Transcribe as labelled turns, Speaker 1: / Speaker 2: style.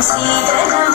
Speaker 1: i see the